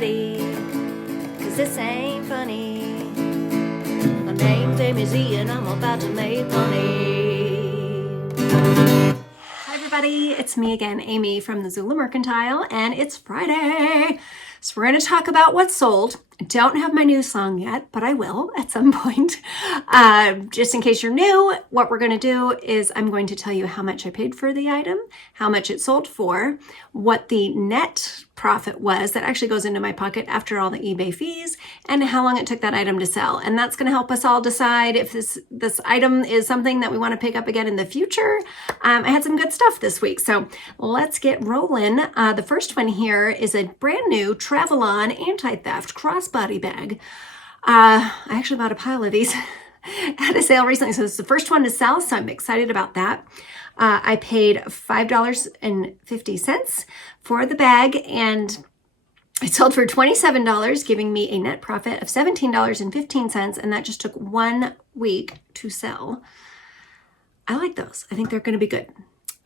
ready, cause this ain't funny. My name's Amy Z and I'm about to make money. Hi everybody, it's me again, Amy from the Zula Mercantile, and it's Friday. So we're going to talk about what's sold. I don't have my new song yet, but I will at some point. Just in case you're new, what we're going to do is I'm going to tell you how much I paid for the item, how much it sold for, what the net profit was that actually goes into my pocket after all the eBay fees, and how long it took that item to sell. And that's going to help us all decide if this item is something that we want to pick up again in the future. I had some good stuff this week, so let's get rolling. The first one here is a brand new Travel-On anti-theft crossbody bag. I actually bought a pile of these at a sale recently, so this is the first one to sell, so I'm excited about that. I paid $5.50 for the bag, and it sold for $27, giving me a net profit of $17.15, and that just took 1 week to sell. I like those. I think they're going to be good.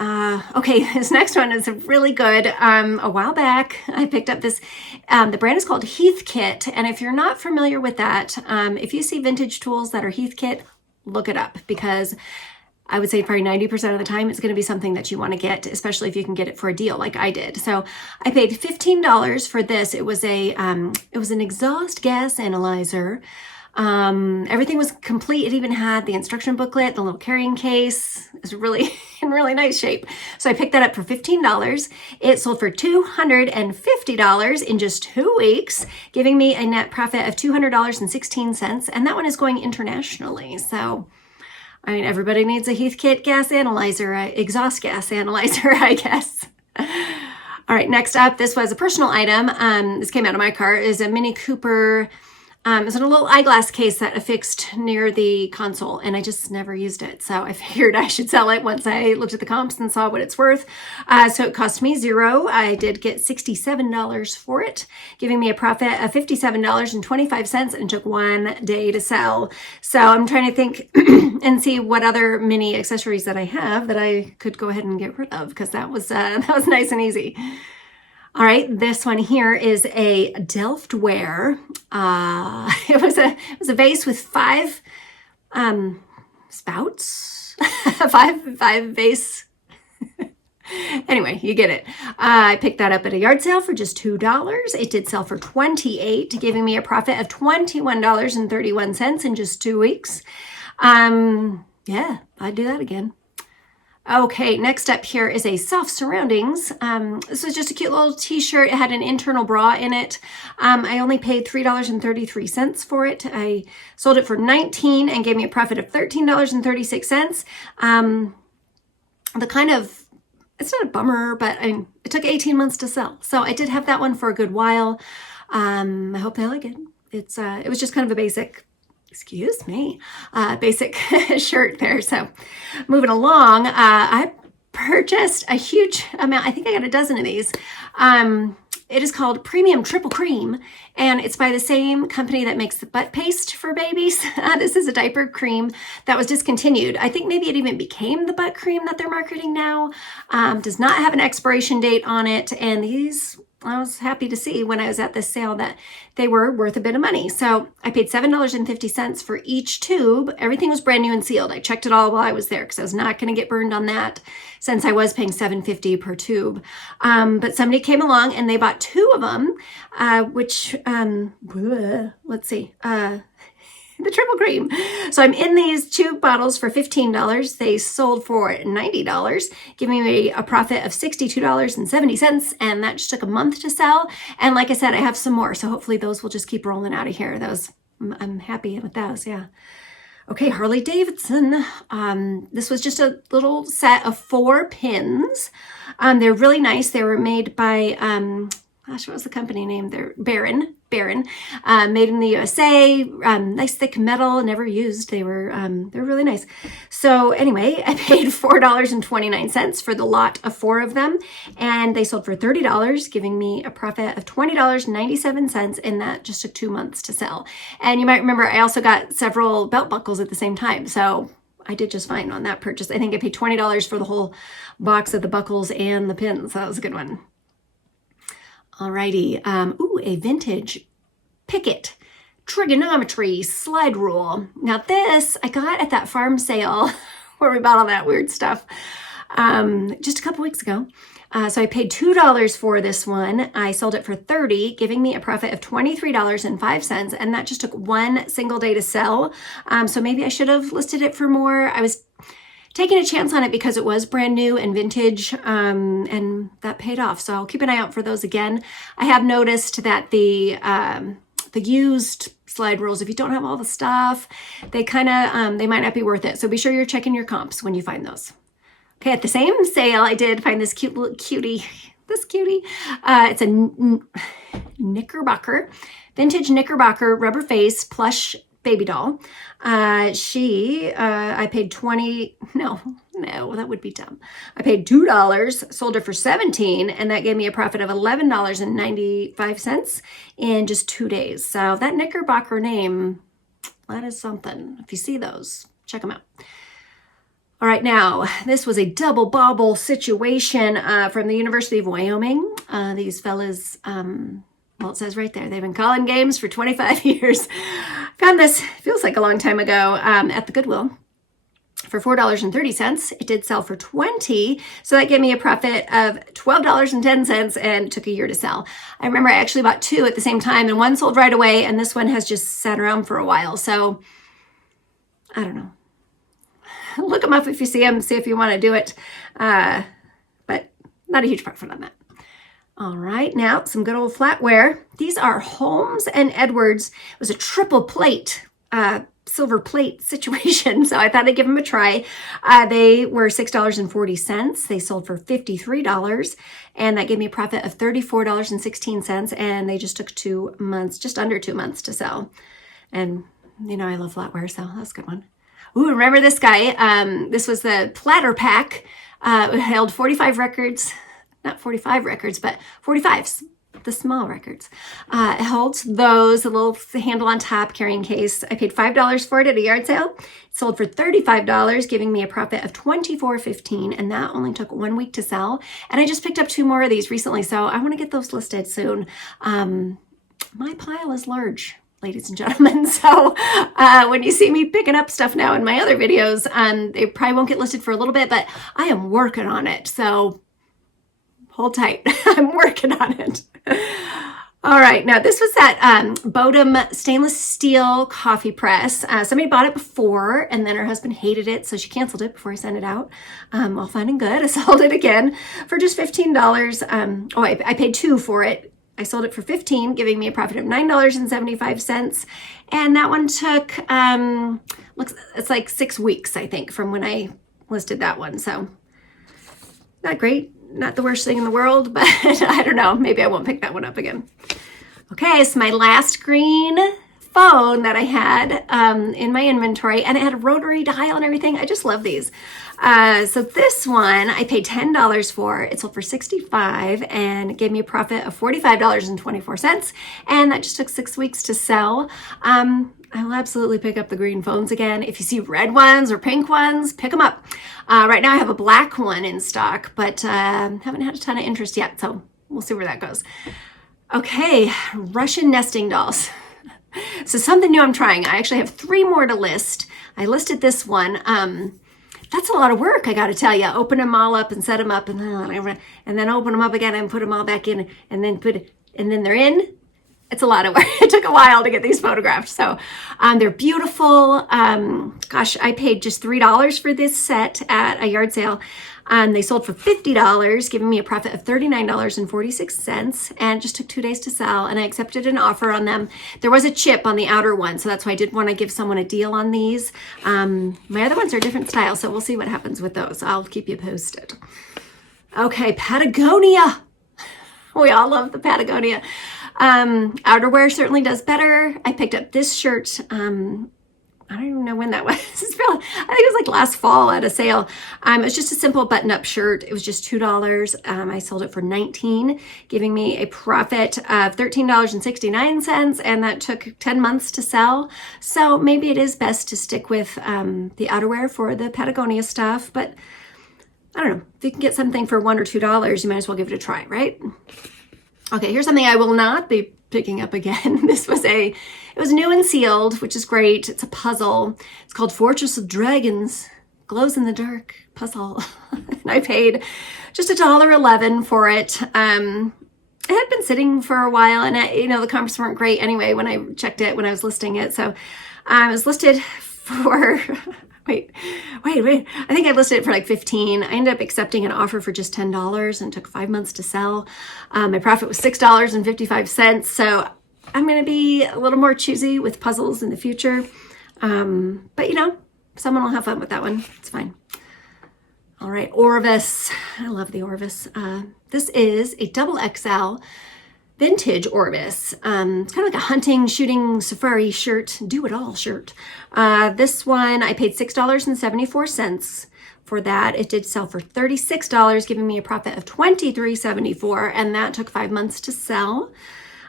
Okay, this next one is really good. A while back, I picked up this, the brand is called Heathkit, and if you're not familiar with that, if you see vintage tools that are Heathkit, look it up, because I would say probably 90% of the time it's going to be something that you want to get, especially if you can get it for a deal like I did. So I paid $15 for this. It was an exhaust gas analyzer. Everything was complete. It even had the instruction booklet, the little carrying case. It was really in really nice shape. So I picked that up for $15. It sold for $250 in just 2 weeks, giving me a net profit of $200.16. And that one is going internationally. So, I mean, everybody needs a Heathkit gas analyzer, exhaust gas analyzer, I guess. All right, next up, this was a personal item. This came out of my car. It is a Mini Cooper. It's in a little eyeglass case that affixed near the console, and I just never used it. So I figured I should sell it once I looked at the comps and saw what it's worth. So it cost me $0. I did get $67 for it, giving me a profit of $57.25, and took 1 day to sell. So I'm trying to think and see what other mini accessories that I have that I could go ahead and get rid of, because that was nice and easy. All right, this one here is a Delftware. It was a vase with 5 spouts, five vase. Anyway, you get it. I picked that up at a yard sale for just $2. It did sell for $28, giving me a profit of $21.31 in just 2 weeks. Yeah, I'd do that again. Okay, next up here is a Soft Surroundings. This was just a cute little t-shirt. It had an internal bra in it. I only paid $3.33 for it. I sold it for $19 and gave me a profit of $13.36. It's not a bummer, but it took 18 months to sell. So I did have that one for a good while. I hope they like it. It was just kind of a basic basic shirt there. So moving along, I purchased a huge amount. I think I got a dozen of these. It is called Premium Triple Cream, and it's by the same company that makes the butt paste for babies. This is a diaper cream that was discontinued. I think maybe it even became the butt cream that they're marketing now. Does not have an expiration date on it, and these, I was happy to see when I was at this sale that they were worth a bit of money. So I paid $7.50 for each tube. Everything was brand new and sealed. I checked it all while I was there because I was not going to get burned on that, since I was paying $7.50 per tube. But somebody came along and they bought 2 of them, let's see, the triple cream. So I'm in these tube bottles for $15. They sold for $90, giving me a profit of $62.70, and that just took a month to sell. And like I said, I have some more, so hopefully those will just keep rolling out of here. I'm happy with those, yeah. Okay, Harley Davidson. This was just a little set of 4 pins. They're really nice. They were made by, gosh, what was the company name? They're Baron, made in the USA, nice thick metal, never used. They're really nice. So anyway, I paid $4.29 for the lot of 4 of them, and they sold for $30, giving me a profit of $20.97, and that just took 2 months to sell. And you might remember I also got several belt buckles at the same time, so I did just fine on that purchase. I think I paid $20 for the whole box of the buckles and the pins. So that was a good one. Alrighty. Ooh, a vintage Picket trigonometry slide rule. Now this I got at that farm sale where we bought all that weird stuff just a couple weeks ago. So I paid $2 for this one. I sold it for $30, giving me a profit of $23.05, and that just took one single day to sell. So maybe I should have listed it for more. I was taking a chance on it because it was brand new and vintage, and that paid off. So I'll keep an eye out for those again. I have noticed that the used slide rules, if you don't have all the stuff, they kind of, they might not be worth it. So be sure you're checking your comps when you find those. Okay, at the same sale, I did find this cute little cutie. This cutie. It's a Knickerbocker, vintage Knickerbocker rubber face plush baby doll. I paid no, that would be dumb. I paid $2, sold her for $17, and that gave me a profit of $11.95 in just 2 days. So that Knickerbocker name, that is something. If you see those, check them out. All right, now, this was a double bobble situation from the University of Wyoming. These fellas, well, it says right there, they've been calling games for 25 years. Found this, feels like a long time ago, at the Goodwill for $4.30. It did sell for $20, so that gave me a profit of $12.10 and took a year to sell. I remember I actually bought two at the same time, and one sold right away, and this one has just sat around for a while, so I don't know. Look them up if you see them, see if you want to do it, but not a huge profit on that. All right, now some good old flatware. These are Holmes and Edwards. It was a triple plate, silver plate situation, so I thought I'd give them a try. They were $6.40. They sold for $53, and that gave me a profit of $34.16, and they just took 2 months, just under 2 months to sell. And, you know, I love flatware, so that's a good one. Ooh, remember this guy? This was the platter pack. It held 45 records, not 45 records, but 45s, the small records. It holds those, a little handle on top, carrying case. I paid $5 for it at a yard sale. It sold for $35, giving me a profit of $24.15, and that only took 1 week to sell. And I just picked up 2 more of these recently, so I want to get those listed soon. My pile is large, ladies and gentlemen. So when you see me picking up stuff now in my other videos, they probably won't get listed for a little bit, but I am working on it. So hold tight. I'm working on it. All right. Now this was that Bodum stainless steel coffee press. Somebody bought it before, and then her husband hated it, so she canceled it before I sent it out. All fine and good. I sold it again for just $15. I paid $2 for it. I sold it for $15, giving me a profit of $9.75. And that one took, it's like 6 weeks, I think, from when I listed that one. So not great, not the worst thing in the world, but I don't know. Maybe I won't pick that one up again. Okay, so my last green phone that I had in my inventory, and it had a rotary dial and everything. I just love these. So this one I paid $10 for. It sold for $65 and it gave me a profit of $45.24. And that just took 6 weeks to sell. I will absolutely pick up the green phones again. If you see red ones or pink ones, pick them up. Right now I have a black one in stock, but haven't had a ton of interest yet. So we'll see where that goes. Okay, Russian nesting dolls. So something new I'm trying. I actually have 3 more to list. I listed this one. That's a lot of work, I got to tell you. Open them all up and set them up, and then open them up again and put them all back in, and then they're in. It's a lot of work. It took a while to get these photographed. So they're beautiful. Gosh, I paid just $3 for this set at a yard sale. They sold for $50, giving me a profit of $39.46, and just took 2 days to sell, and I accepted an offer on them. There was a chip on the outer one, so that's why I did want to give someone a deal on these. My other ones are different styles, so we'll see what happens with those. I'll keep you posted. Okay, Patagonia. We all love the Patagonia. Outerwear certainly does better. I picked up this shirt. I don't even know when that was. I think it was like last fall at a sale. It was just a simple button-up shirt. It was just $2. I sold it for $19, giving me a profit of $13.69, and that took 10 months to sell. So maybe it is best to stick with the outerwear for the Patagonia stuff, but I don't know. If you can get something for $1 or $2, you might as well give it a try, right? Okay, here's something I will not be picking up again. It was new and sealed, which is great. It's a puzzle. It's called Fortress of Dragons, glows in the dark puzzle. And I paid just $1.11 for it. It had been sitting for a while, and the comments weren't great anyway when I checked it, when I was listing it. So it was listed for, wait. I think I listed it for like $15. I ended up accepting an offer for just $10 and it took 5 months to sell. My profit was $6.55. So I'm going to be a little more choosy with puzzles in the future. But someone will have fun with that one. It's fine. All right, Orvis. I love the Orvis. This is a double XL vintage Orvis. It's kind of like a hunting, shooting, safari shirt, do-it-all shirt. This one, I paid $6.74 for that. It did sell for $36, giving me a profit of $23.74, and that took 5 months to sell.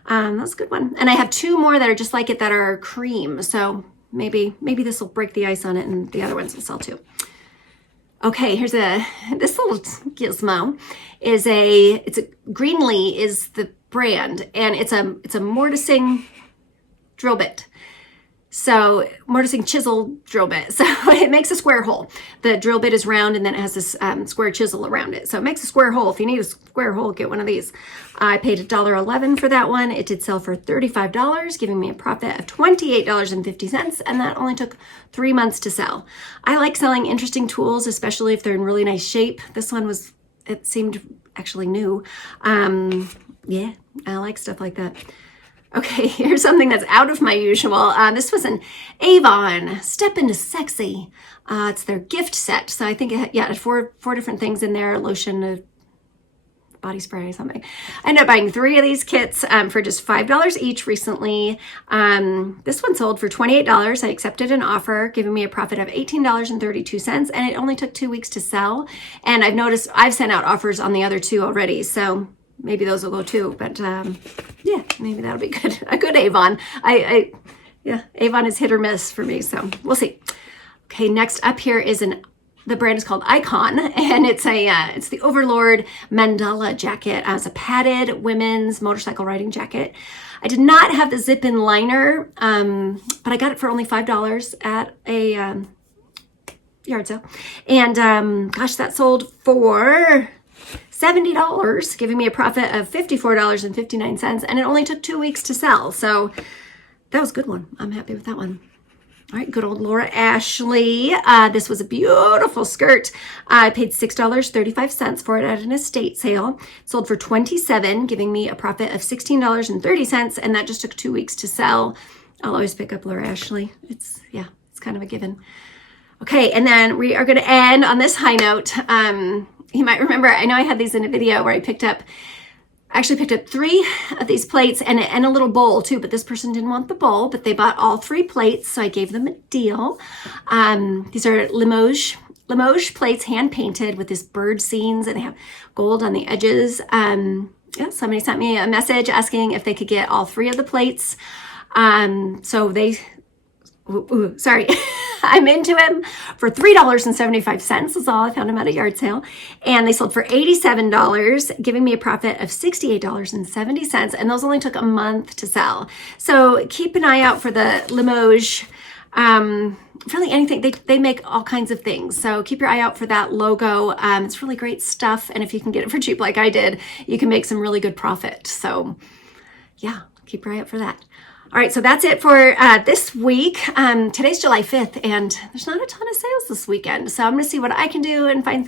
That's a good one. And I have 2 more that are just like it that are cream, so maybe this will break the ice on it and the other ones will sell too. Okay, here's this little gizmo it's a Greenlee is the brand, and it's a mortising drill bit. So mortising chisel drill bit. So it makes a square hole. The drill bit is round and then it has this square chisel around it. So it makes a square hole. If you need a square hole, get one of these. I paid $1.11 for that one. It did sell for $35, giving me a profit of $28.50, and that only took 3 months to sell. I like selling interesting tools, especially if they're in really nice shape. This one it seemed actually new. Yeah, I like stuff like that. Okay, here's something that's out of my usual. This was an Avon Step Into Sexy. It's their gift set. So I think it had four different things in there: lotion, a body spray, something. I ended up buying 3 of these kits for just $5 each recently. This one sold for $28. I accepted an offer, giving me a profit of $18.32, and it only took 2 weeks to sell. And I've noticed I've sent out offers on the other 2 already, so maybe those will go too. But yeah, maybe that'll be good. A good Avon. Yeah, Avon is hit or miss for me, so we'll see. Okay, next up here is the brand is called Icon, and it's the Overlord Mandala jacket. It's a padded women's motorcycle riding jacket. I did not have the zip-in liner, but I got it for only $5 at a yard sale. And gosh, that sold for $70, giving me a profit of $54.59, and it only took 2 weeks to sell. So that was a good one. I'm happy with that one. All right, good old Laura Ashley. This was a beautiful skirt. I paid $6.35 for it at an estate sale. Sold for $27, giving me a profit of $16.30, and that just took 2 weeks to sell. I'll always pick up Laura Ashley. It's kind of a given. Okay, and then we are going to end on this high note. You might remember, I know I had these in a video where I actually picked up 3 of these plates and a little bowl too, but this person didn't want the bowl, but they bought all 3 plates, so I gave them a deal. These are Limoges plates, hand painted with this bird scenes, and they have gold on the edges. Yeah, somebody sent me a message asking if they could get all 3 of the plates. So they, sorry, I'm into him for $3.75. That's all. I found him at a yard sale, and they sold for $87, giving me a profit of $68.70. And those only took a month to sell. So keep an eye out for the Limoges. Really anything. They make all kinds of things. So keep your eye out for that logo. It's really great stuff. And if you can get it for cheap like I did, you can make some really good profit. So yeah, keep your eye out for that. All right, so that's it for this week. Today's July 5th, and there's not a ton of sales this weekend. So I'm going to see what I can do and find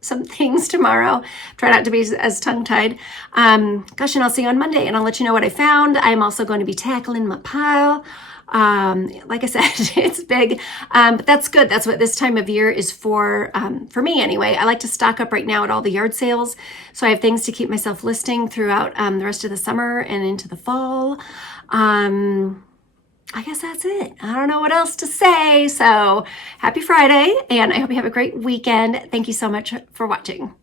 some things tomorrow. Try not to be as tongue-tied. Gosh, and I'll see you on Monday, and I'll let you know what I found. I'm also going to be tackling my pile. Like I said, it's big, but that's good. That's what this time of year is for me anyway. I like to stock up right now at all the yard sales, so I have things to keep myself listing throughout the rest of the summer and into the fall. I guess that's it. I don't know what else to say. So happy Friday, and I hope you have a great weekend. Thank you so much for watching.